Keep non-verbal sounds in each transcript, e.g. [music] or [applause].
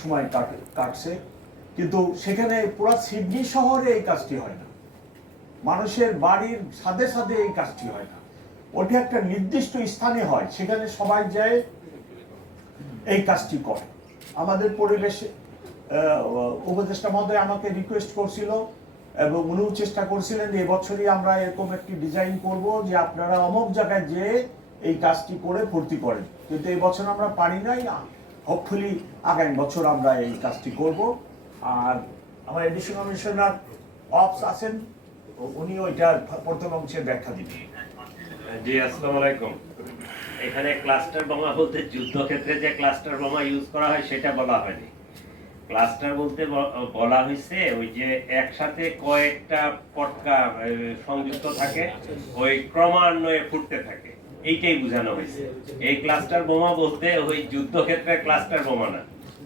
সময় কাটছে। কিন্তু সেখানে পুরো সিডনি শহরে এই কাজটি হয় না। মানুষের বাড়ির সাথে সাথে এই কাজটি হয় না। ওটি একটা নির্দিষ্ট স্থানে হয়, সেখানে সবাই যায়, এই কাজটি করে। আমাদের পরিবেশে উপদেষ্টা মহোদয় আমাকে রিকোয়েস্ট করছিল এবং উনিও চেষ্টা করছিলেন যে এবছরই আমরা এরকম একটি ডিজাইন করব যে আপনারা অমুক জায়গায় যেয়ে এই কাজটি করে ভর্তি করেন। কিন্তু এই বছর আমরা পারি নাই হোপফুলি আগামী বছর আমরা এই কাজটি করব। আর আমার এডিশন কমিশনার অফস আছেন উনিও এটার প্রথম অংশের ব্যাখ্যা দিবেন। জি, আসসালামু আলাইকুম। এখানে ক্লাস্টার বোমা বলতে যুদ্ধক্ষেত্রে যে ক্লাস্টার বোমা ইউজ করা হয়, সেটা বলা হয়নি। ক্লাস্টার বলতে বলা হয়েছে ওই যে একসাথে কয়েকটা পটকা সংযুক্ত থাকে, ওই ক্রমান্বয়ে ফুটতে থাকে। এইটাই বোঝানো হয়েছে। এই ক্লাস্টার বোমা বলতে ওই যুদ্ধক্ষেত্রে ক্লাস্টার বোমা না।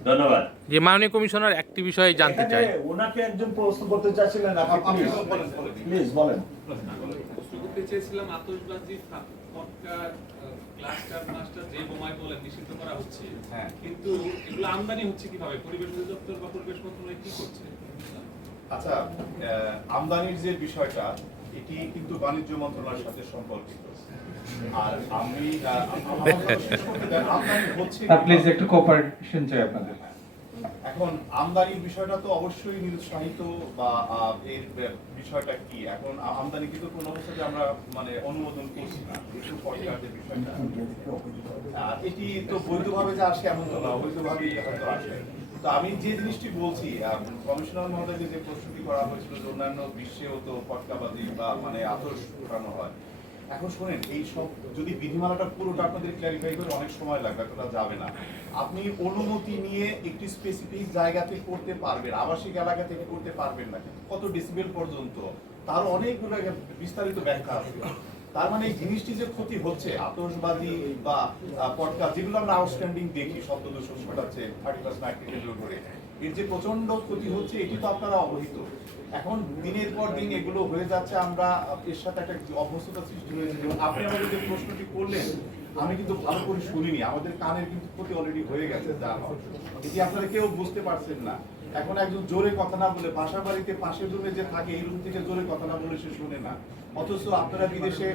ধন্যবাদ। যে মাননীয় কমিশনার একটি বিষয়ে জানতে চাই। ওনাকে একজন প্রশ্ন করতে চাচ্ছিলেন আপনি প্লিজ বলেন প্রশ্ন করতে চেয়েছিলাম আতশবাজি ফটকা ক্লাস্টার মাস্টার যে বোমায় বলেন নিষিদ্ধ করা হচ্ছে। হ্যাঁ। কিন্তু এগুলো আমদানি হচ্ছে কীভাবে? পরিবেশ অধিদপ্তর বা পরিবেশ মন্ত্রণালয় কি করছে? আচ্ছা আহ, আমদানির যে বিষয়টা এটি কিন্তু বাণিজ্য মন্ত্রণালয়ের সাথে সম্পর্কিত। প্লিজ [laughs] একটু কোঅপারেশন চাই আপনাদের। এখন আমদানির বিষয়টা তো অবশ্যই নিরুৎসাহিত বা এর বিষয়টা কি? এখন আমদানি কিন্তু কোনো অবস্থাতে আমরা মানে অনুমোদন করছি না। একটু বিষয়টা। আর এটি তো বৈধভাবে যে আসে এমন তো না অবৈধভাবেই হয়তো আসে। তো আমি যে জিনিসটি বলছি কমিশনার মহোদয়কে যে প্রশ্নটি করা হয়েছিল যে অন্যান্য বিশ্বেও তো পটকাবাজি বা মানে আতস ফোটানো হয় এখন শোনেন, এই সব যদি বিধিমালাটা পুরোটা আপনাদের ক্ল্যারিফাই করে অনেক সময় লাগবে, এতটা যাবে না। আপনি অনুমতি নিয়ে একটি স্পেসিফিক জায়গাতে করতে পারবেন, আবাসিক এলাকা থেকে করতে পারবেন না। কত ডিসিবেল পর্যন্ত? তার অনেকগুলো বিস্তারিত ব্যাখ্যা আছে। তার মানে এই জিনিসটি যে ক্ষতি হচ্ছে, আতশবাজি বা পটকা যেগুলো আমরা আউটস্ট্যান্ডিং দেখি, শব্দ দূষণ ঘটাচ্ছে থার্টি পার্সেন্ট নাইট্রিক কেন্দ্র করে এর যে প্রচণ্ড ক্ষতি হচ্ছে, এটি তো আপনারা অবহিত। এখন দিনের পর দিন এগুলো হয়ে যাচ্ছে, আমরা এর সাথে একটা অভ্যস্ততা সৃষ্টি হয়েছে যেমন আপনি আমাদের যে প্রশ্নটি করলেন, আমি কিন্তু ভালো করে শুনিনি, আমাদের কানের কিন্তু ক্ষতি অলরেডি হয়ে গেছে, যা। এটি আপনারা কেউ বুঝতে পারছেন না এখন একজন জোরে কথা না বলে বাসা বাড়িতে পাশের রুমে যে থাকে, এই রুম থেকে জোরে কথা না বলে সে শুনে না। অথচ আপনারা বিদেশে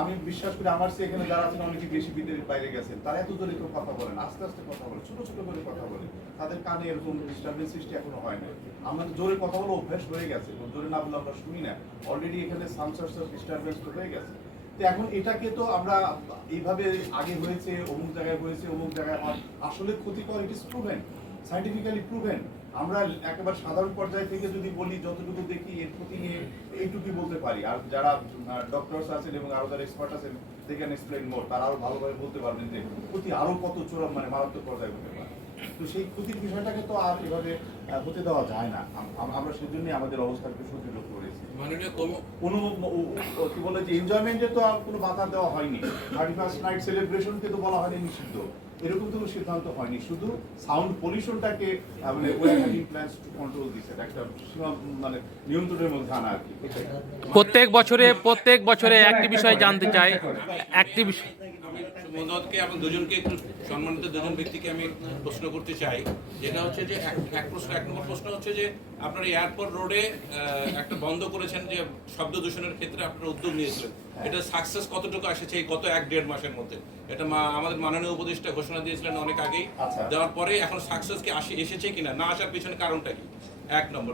আমি বিশ্বাস করি আমার সে এখানে যারা আছেন অনেকে বেশি বিদেশের বাইরে গেছেন, তারা এত জোরে কেউ কথা বলেন আস্তে আস্তে কথা বলে, ছোট ছোট করে কথা বলে। তাদের কানে এরকম ডিস্টার্বেন্স সৃষ্টি এখনও হয় না আমাদের জোরে কথা বলে অভ্যাস হয়ে গেছে জোরে না বলে আমরা শুনি না। অলরেডি এখানে সামসার ডিস্টার্বেন্স হয়ে গেছে। তো এখন এটাকে তো আমরা এইভাবে আগে হয়েছে, অমুক জায়গায় হয়েছে, অমুক জায়গায় আসলে ক্ষতিকর it is proven scientifically proven আমরা একেবারে সাধারণ পর্যায় থেকে যদি বলি, যতটুকু দেখি এর প্রতি এইটুকুই বলতে পারি। আর যারা ডক্টরস আছেন এবং আরও যারা এক্সপার্ট আছেন দে ক্যান এক্সপ্লেন মোর তারা আরও ভালোভাবে বলতে পারবেন যে, ক্ষতি আরও কত চরম মানে মারাত্মক পর্যায়ে হতে পারে। তো সেই ক্ষতির বিষয়টাকে তো আর এভাবে হতে দেওয়া যায় না। সেজন্যই আমাদের অবস্থাকে সুদৃঢ় করেছি। কোনো কি বলে যে এনজয়মেন্টে তো কোনো বাধা দেওয়া হয়নি। থার্টি ফার্স্ট নাইট সেলিব্রেশনকে তো বলা হয়নি নিষিদ্ধ। এরকম কোনো সিদ্ধান্ত হয়নি। শুধু সাউন্ড পলিউশনটাকে মানে প্ল্যান্স টু কন্ট্রোল দিছে। একটা মানে নিয়ন্ত্রণের মধ্যে আনা আর কি। প্রত্যেক বছরে প্রত্যেক বছরে একটি বিষয় জানতে চাই। একটি বিষয় এবং দুজনকে একটু সম্মানিত দুজন ব্যক্তিকে আমি প্রশ্ন করতে চাই। যেটা হচ্ছে যে এক প্রশ্ন এক নম্বর প্রশ্ন হচ্ছে যে আপনারা এয়ারপোর্ট রোডে একটা বন্ধ করেছেন যে শব্দ দূষণের ক্ষেত্রে আপনারা উদ্যোগ নিয়েছিলেন। এটা সাকসেস কতটুকু আসেছে এই গত এক দেড় মাসের মধ্যে? এটা আমাদের মাননীয় উপদেষ্টা ঘোষণা দিয়েছিলেন অনেক আগেই। আচ্ছা। দেওয়ার পরে এখন সাকসেস কি আসে এসেছে কিনা? না আসার পিছনে কারণটা কি? এক নম্বর।